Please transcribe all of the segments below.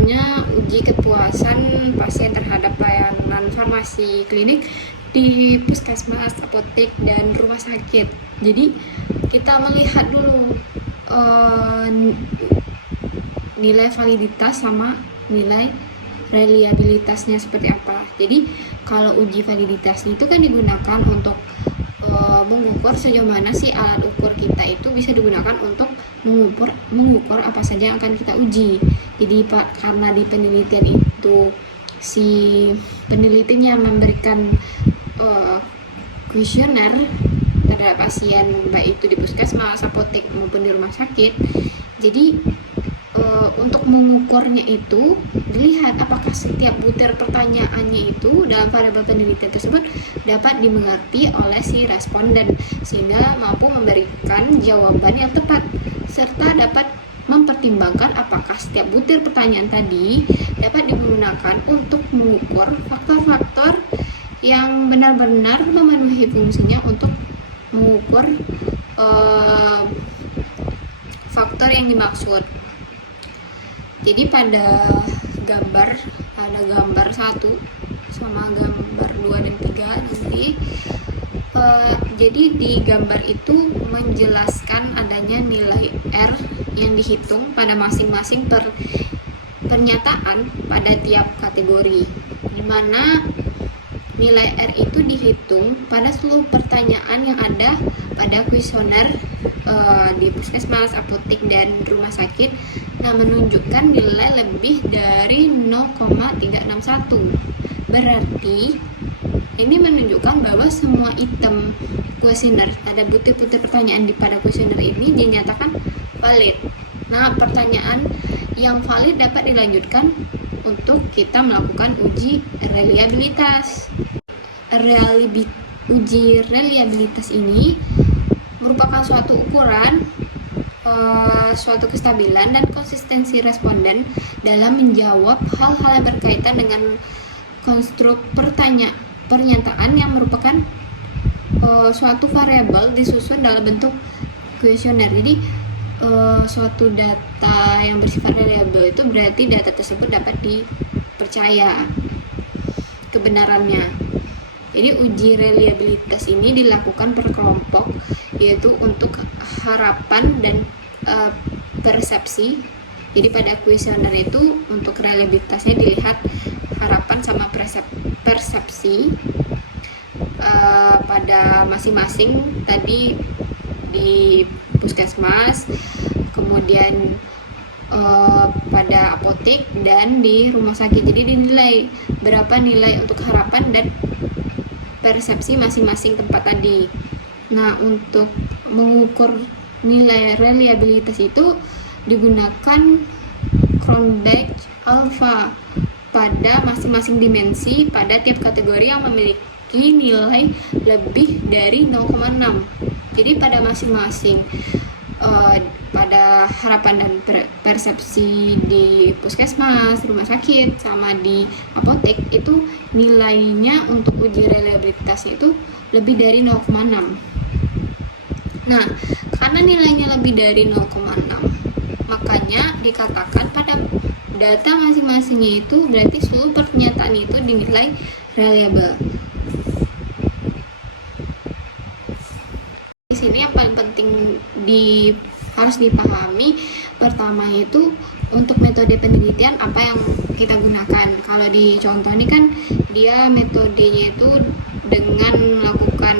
misalnya uji kepuasan pasien terhadap layanan farmasi klinik di puskesmas, apotek, dan rumah sakit. Jadi kita melihat dulu nilai validitas sama nilai reliabilitasnya seperti apa. Jadi kalau uji validitas itu kan digunakan untuk mengukur sejauh mana sih alat ukur kita itu bisa digunakan untuk mengukur apa saja yang akan kita uji. Jadi karena di penelitian itu si penelitinya memberikan kuesioner terhadap pasien, baik itu di puskesmas, apotek maupun di rumah sakit. Jadi untuk mengukurnya itu dilihat apakah setiap butir pertanyaannya itu dalam variabel penelitian tersebut dapat dimengerti oleh si responden sehingga mampu memberikan jawaban yang tepat, serta dapat mempertimbangkan apakah setiap butir pertanyaan tadi dapat digunakan untuk mengukur faktor-faktor yang benar-benar memenuhi fungsinya untuk mengukur faktor yang dimaksud. Jadi pada gambar ada gambar 1 sama gambar 2 dan 3 nanti. Jadi di gambar itu menjelaskan adanya nilai R yang dihitung pada masing-masing pernyataan pada tiap kategori, di mana nilai R itu dihitung pada seluruh pertanyaan yang ada pada kuesioner di puskesmas, apotek, dan rumah sakit. Nah, menunjukkan nilai lebih dari 0,361. Berarti ini menunjukkan bahwa semua item kuesioner, ada butir-butir pertanyaan di pada kuesioner ini dinyatakan valid. Nah, pertanyaan yang valid dapat dilanjutkan untuk kita melakukan uji reliabilitas. Uji reliabilitas ini merupakan suatu ukuran suatu kestabilan dan konsistensi responden dalam menjawab hal-hal yang berkaitan dengan konstruk pernyataan yang merupakan suatu variabel disusun dalam bentuk kuesioner. Jadi suatu data yang bersifat reliable itu berarti data tersebut dapat dipercaya kebenarannya. Jadi uji reliabilitas ini dilakukan per kelompok, yaitu untuk harapan dan persepsi. Jadi pada kuesioner itu untuk reliabilitasnya dilihat harapan sama persepsi pada masing-masing tadi di puskesmas, kemudian pada apotek dan di rumah sakit. Jadi dinilai berapa nilai untuk harapan dan persepsi masing-masing tempat tadi. Nah, untuk mengukur nilai reliabilitas itu digunakan Cronbach alpha pada masing-masing dimensi pada tiap kategori yang memiliki nilai lebih dari 0,6. Jadi pada masing-masing pada harapan dan persepsi di puskesmas, rumah sakit, sama di apotek itu nilainya untuk uji reliabilitasnya itu lebih dari 0,6. Nah, karena nilainya lebih dari 0,6, makanya dikatakan pada data masing-masingnya itu berarti seluruh pernyataan itu dinilai reliable. Di sini yang paling penting harus dipahami pertama itu untuk metode penelitian apa yang kita gunakan. Kalau di contoh ini kan dia metodenya itu dengan melakukan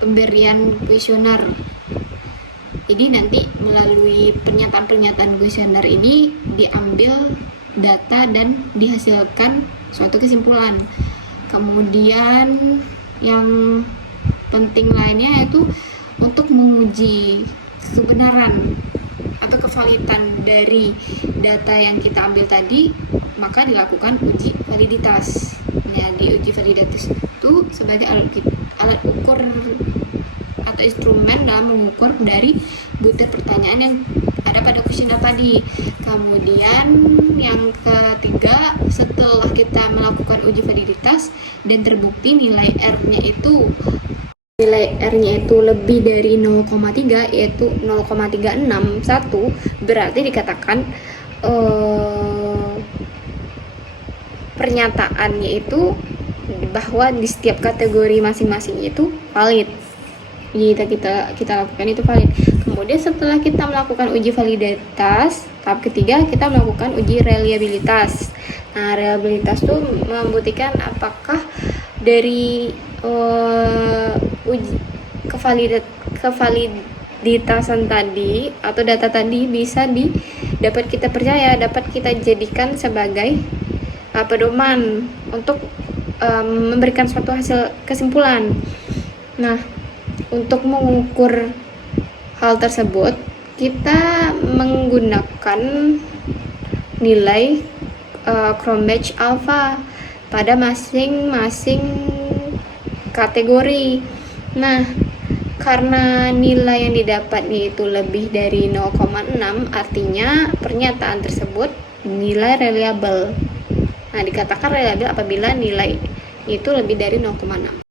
pemberian kuesioner. Jadi nanti melalui pernyataan-pernyataan kuesioner ini diambil data dan dihasilkan suatu kesimpulan. Kemudian yang penting lainnya yaitu untuk menguji kebenaran atau kevalitan dari data yang kita ambil tadi, maka dilakukan uji validitas. Ya, di uji validitas itu sebagai alat ukur atau instrumen dalam mengukur dari butir pertanyaan yang ada pada kuesioner tadi. Kemudian yang ketiga, setelah kita melakukan uji validitas dan terbukti nilai R-nya itu nilai R-nya itu lebih dari 0,3 yaitu 0,361, berarti dikatakan pernyataannya itu bahwa di setiap kategori masing-masing itu valid. Jadi kita lakukan itu valid. Kemudian setelah kita melakukan uji validitas, tahap ketiga kita melakukan uji reliabilitas. Nah, reliabilitas itu membuktikan apakah dari uji kevaliditasan tadi atau data tadi bisa dapat kita percaya, dapat kita jadikan sebagai pedoman untuk memberikan suatu hasil kesimpulan. Nah, untuk mengukur hal tersebut kita menggunakan nilai Cronbach alpha pada masing-masing kategori. Nah, karena nilai yang didapatnya itu lebih dari 0,6, artinya pernyataan tersebut nilai reliable. Nah, dikatakan reliable apabila nilai itu lebih dari 0,6.